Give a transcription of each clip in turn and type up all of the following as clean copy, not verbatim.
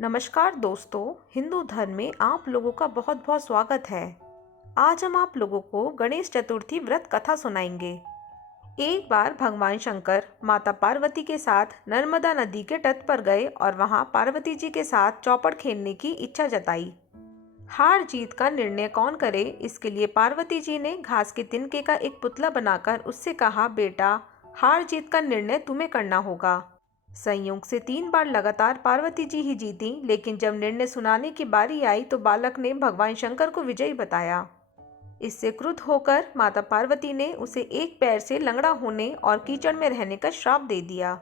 नमस्कार दोस्तों, हिंदू धर्म में आप लोगों का बहुत बहुत स्वागत है। आज हम आप लोगों को गणेश चतुर्थी व्रत कथा सुनाएंगे। एक बार भगवान शंकर माता पार्वती के साथ नर्मदा नदी के तट पर गए और वहां पार्वती जी के साथ चौपड़ खेलने की इच्छा जताई। हार जीत का निर्णय कौन करे, इसके लिए पार्वती जी ने घास के तिनके का एक पुतला बनाकर उससे कहा, बेटा, हार जीत का निर्णय तुम्हें करना होगा। संयोग से 3 बार लगातार पार्वती जी ही जीती, लेकिन जब निर्णय सुनाने की बारी आई तो बालक ने भगवान शंकर को विजयी बताया। इससे क्रुद्ध होकर माता पार्वती ने उसे एक पैर से लंगड़ा होने और कीचड़ में रहने का श्राप दे दिया।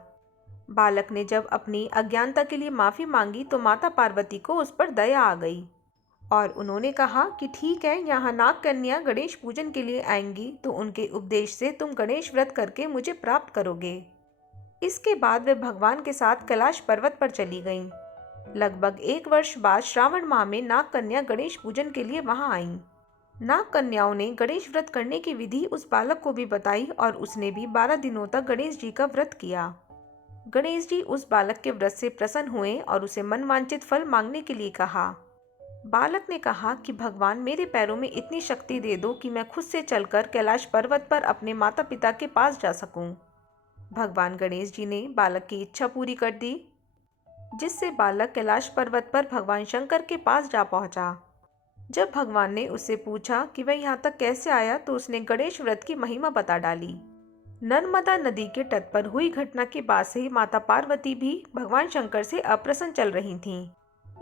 बालक ने जब अपनी अज्ञानता के लिए माफी मांगी तो माता पार्वती को उस पर दया आ गई और उन्होंने कहा कि ठीक है, यहाँ नाग कन्या गणेश पूजन के लिए आएंगी तो उनके उपदेश से तुम गणेश व्रत करके मुझे प्राप्त करोगे। इसके बाद वे भगवान के साथ कैलाश पर्वत पर चली गईं। लगभग 1 वर्ष बाद श्रावण माह में नाग कन्या गणेश पूजन के लिए वहां आईं। नाग कन्याओं ने गणेश व्रत करने की विधि उस बालक को भी बताई और उसने भी 12 दिनों तक गणेश जी का व्रत किया। गणेश जी उस बालक के व्रत से प्रसन्न हुए और उसे मनवांछित फल मांगने के लिए कहा। बालक ने कहा कि भगवान, मेरे पैरों में इतनी शक्ति दे दो कि मैं खुद से चलकर कैलाश पर्वत पर अपने माता पिता के पास जा सकूं। भगवान गणेश जी ने बालक की इच्छा पूरी कर दी, जिससे बालक कैलाश पर्वत पर भगवान शंकर के पास जा पहुंचा। जब भगवान ने उससे पूछा कि वह यहाँ तक कैसे आया तो उसने गणेश व्रत की महिमा बता डाली। नर्मदा नदी के तट पर हुई घटना के बाद से ही माता पार्वती भी भगवान शंकर से अप्रसन्न चल रही थीं।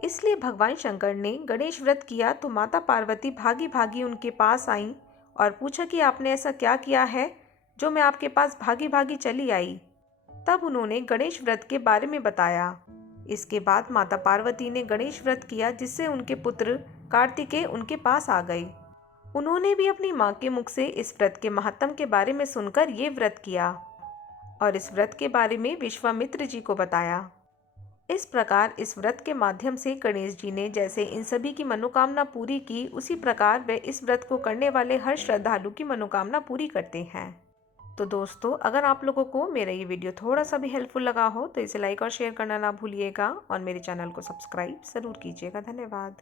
इसलिए भगवान शंकर ने गणेश व्रत किया तो माता पार्वती भागी भागी उनके पास आईं और पूछा कि आपने ऐसा क्या किया है जो मैं आपके पास भागी भागी चली आई। तब उन्होंने गणेश व्रत के बारे में बताया। इसके बाद माता पार्वती ने गणेश व्रत किया, जिससे उनके पुत्र कार्तिकेय उनके पास आ गए। उन्होंने भी अपनी मां के मुख से इस व्रत के महत्व के बारे में सुनकर ये व्रत किया और इस व्रत के बारे में विश्वामित्र जी को बताया। इस प्रकार इस व्रत के माध्यम से गणेश जी ने जैसे इन सभी की मनोकामना पूरी की, उसी प्रकार वे इस व्रत को करने वाले हर श्रद्धालु की मनोकामना पूरी करते हैं। तो दोस्तों, अगर आप लोगों को मेरा ये वीडियो थोड़ा सा भी हेल्पफुल लगा हो तो इसे लाइक और शेयर करना ना भूलिएगा और मेरे चैनल को सब्सक्राइब ज़रूर कीजिएगा। धन्यवाद।